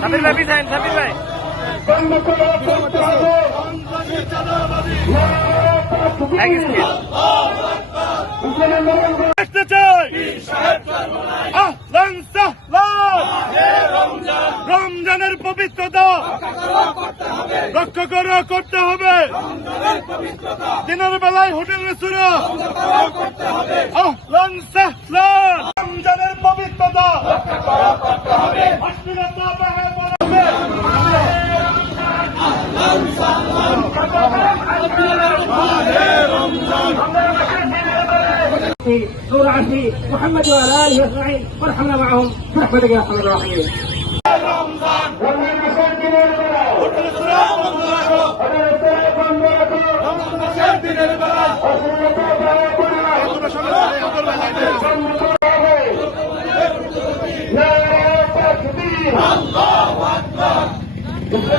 সাবির ভাই বিছাইন, সাবির ভাই দেখতে চাই রমজানের পবিত্রতা রক্ষা করা করতে হবে। দিনের বেলায় হোটেল রমজানের পবিত্রতা نور عافي محمد وعلى اله اجمعين وارحمنا معهم برحمتك يا ارحم الراحمين. الله أكبر